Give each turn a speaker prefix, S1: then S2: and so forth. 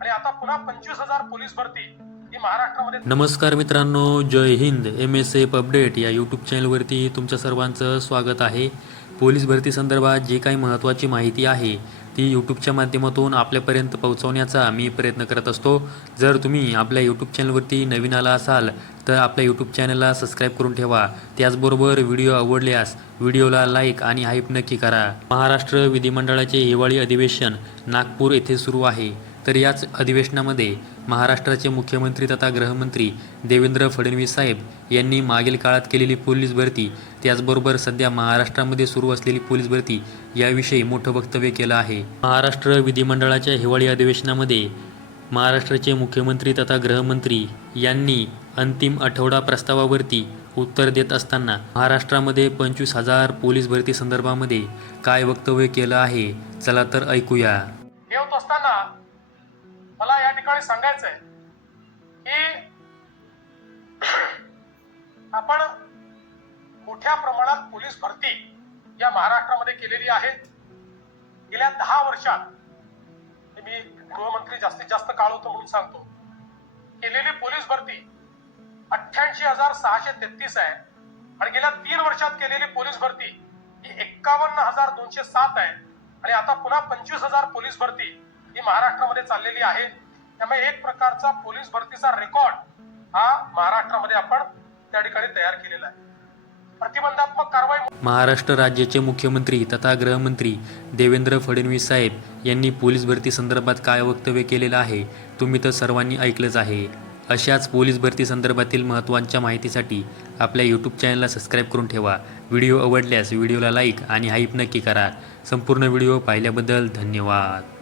S1: आणि आता पुन्हा पंचवीस हजार पोलीस भरती
S2: नमस्कार मित्रांनो जय हिंद. एम एस एफ अपडेट या यूट्यूब चॅनलवरती तुमच्या सर्वांचं स्वागत आहे. पोलीस भरती संदर्भात जे काही महत्त्वाची माहिती आहे ती यूट्यूबच्या माध्यमातून आपल्यापर्यंत पोहोचवण्याचा मी प्रयत्न करत असतो. जर तुम्ही आपल्या यूट्यूब चॅनलवरती नवीन आला असाल तर आपल्या यूट्यूब चॅनलला सबस्क्राईब करून ठेवा. त्याचबरोबर व्हिडिओ आवडल्यास व्हिडिओला लाईक आणि हाईप नक्की करा. महाराष्ट्र विधिमंडळाचे हिवाळी अधिवेशन नागपूर येथे सुरू आहे. तर याच अधिवेशनामध्ये महाराष्ट्राचे मुख्यमंत्री तथा गृहमंत्री देवेंद्र फडणवीस साहेब यांनी मागील काळात केलेली पोलीस भरती त्याचबरोबर सध्या महाराष्ट्रामध्ये सुरू असलेली पोलीस भरती याविषयी मोठं वक्तव्य केलं आहे. महाराष्ट्र विधिमंडळाच्या हिवाळी अधिवेशनामध्ये महाराष्ट्राचे मुख्यमंत्री तथा गृहमंत्री यांनी अंतिम आठवडा प्रस्तावावरती उत्तर देत असताना महाराष्ट्रामध्ये पंचवीस हजार पोलीस भरती संदर्भामध्ये काय वक्तव्य केलं आहे चला तर ऐकूया.
S1: ठिकाणी सांगायचंय की आपण मोठ्या प्रमाणात पोलीस भरती या महाराष्ट्रामध्ये केलेली आहे. गेल्या दहा वर्षात मी गृहमंत्री जास्तीत जास्त काळ होतो म्हणून सांगतो केलेली पोलीस भरती अठ्ठ्याऐंशी हजार सहाशे तेहतीस आहे. आणि गेल्या तीन वर्षात केलेली पोलीस भरती ही एक्कावन्न हजार दोनशे सात आहे. आणि आता पुन्हा पंचवीस हजार पोलीस भरती ही महाराष्ट्रामध्ये चाललेली आहे. त्यामुळे एक प्रकारचा पोलीस भरतीचा रेकॉर्ड हा महाराष्ट्रामध्ये आपण त्या ठिकाणी तयार केलेला आहे. प्रतिबंधात्मक कारवाई
S2: महाराष्ट्र राज्याचे मुख्यमंत्री तथा गृहमंत्री देवेंद्र फडणवीस साहेब यांनी पोलीस भरती संदर्भात काय वक्तव्य केलेलं आहे तुम्ही तर सर्वांनी ऐकलंच आहे. अशाच पोलीस भरती संदर्भातील महत्त्वाच्या माहितीसाठी आपल्या यूट्यूब चॅनलला सबस्क्राईब करून ठेवा. व्हिडिओ आवडल्यास व्हिडिओला लाईक आणि हाईप नक्की करा. संपूर्ण व्हिडिओ पाहिल्याबद्दल धन्यवाद.